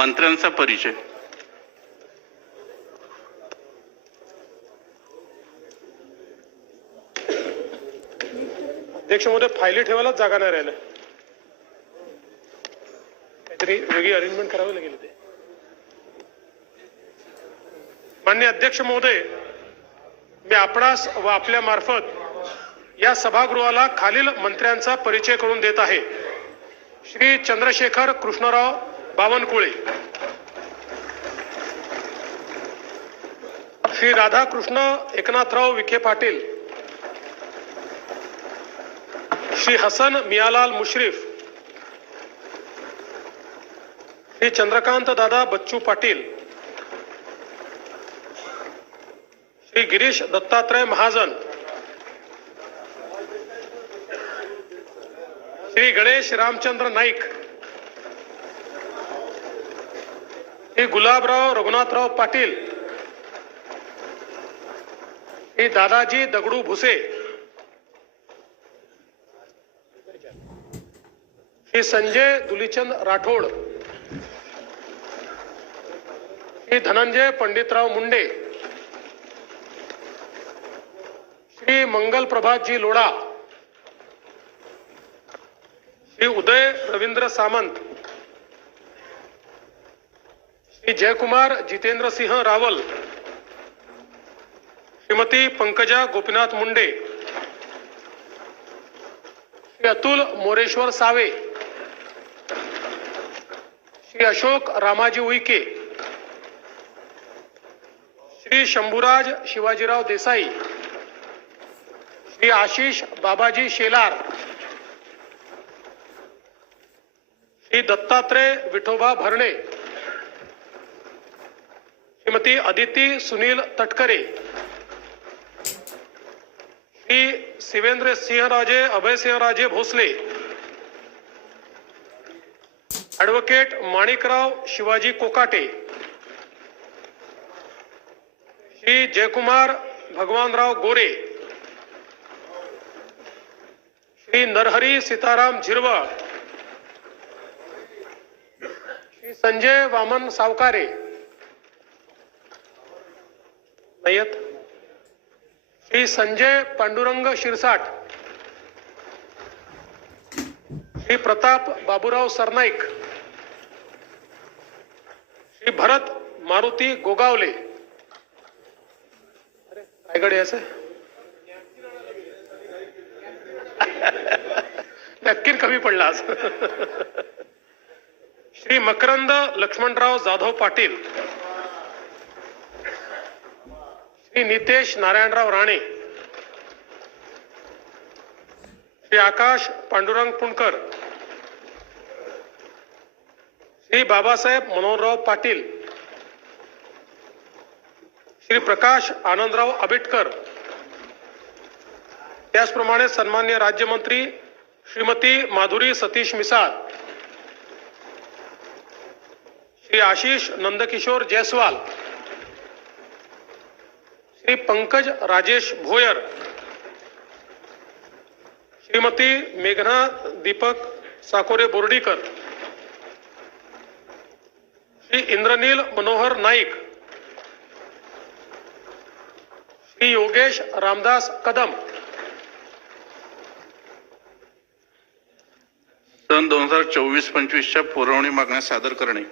मंत्र्यांचा परिचय. अध्यक्ष महोदय फायली ठेवायलाच जागा नाही राहिला. काहीतरी वेगळी अरेंजमेंट करावी लागेल ते मान्य अध्यक्ष महोदय मी आपणास व आपल्या मार्फत या सभागृहाला खालील मंत्र्यांचा परिचय करून देत आहे. श्री चंद्रशेखर कृष्णराव बावनकुळे. श्री राधाकृष्ण एकनाथराव विखे पाटील. श्री हसन मियालाल मुश्रीफ. श्री चंद्रकांत दादा बच्चू पाटील. श्री गिरीश दत्तात्रय महाजन. श्री गणेश रामचंद्र नाईक. श्री गुलाबराव रघुनाथराव पाटील श्री दादाजी दगडू भुसे श्री संजय दुलीचंद राठोड श्री धनंजय पंडितराव मुंडे श्री मंगल प्रभातजी लोढा श्री उदय रवींद्र सामंत श्री जयकुमार जितेंद्र सिंह रावल श्रीमती पंकजा गोपीनाथ मुंडे श्री अतुल मोरेश्वर सावे श्री अशोक रामाजी उईके श्री शंभूराज शिवाजीराव देसाई श्री आशिष बाबाजी शेलार श्री दत्तात्रय विठोबा भरणे श्रीमती अदिती सुनील तटकरे, श्री शिवेंद्र सिंहराजे अभयसिंहराजे भोसले ॲडव्होकेट माणिकराव शिवाजी कोकाटे, श्री जयकुमार भगवानराव गोरे, श्री नरहरी सीताराम झिरवळ, श्री संजय वामन सावकारे नाहीयत. श्री संजय पांडुरंग शिरसाट श्री प्रताप बाबूराव सरनाईक श्री भरत मारुती गोगावले. अरे रायगड याच नक्की कमी पडला आज. श्री मकरंद लक्ष्मणराव जाधव पाटील श्री नितेश नारायणराव राणे. श्री आकाश पांडुरंग पुणकर. श्री बाबासाहेब मनोहरराव पाटील. श्री प्रकाश आनंदराव आबिटकर त्याचप्रमाणे सन्मान्य राज्यमंत्री श्रीमती माधुरी सतीश मिसाळ श्री आशिष नंदकिशोर जयस्वाल. श्री पंकज राजेश भोयर श्रीमती मेघना दीपक साकोरे बोर्डीकर श्री इंद्रनील मनोहर नाईक श्री योगेश रामदास कदम. सन दोन हजार चोवीस पंचवीसच्या पुरवणी मागण्या सादर करणे.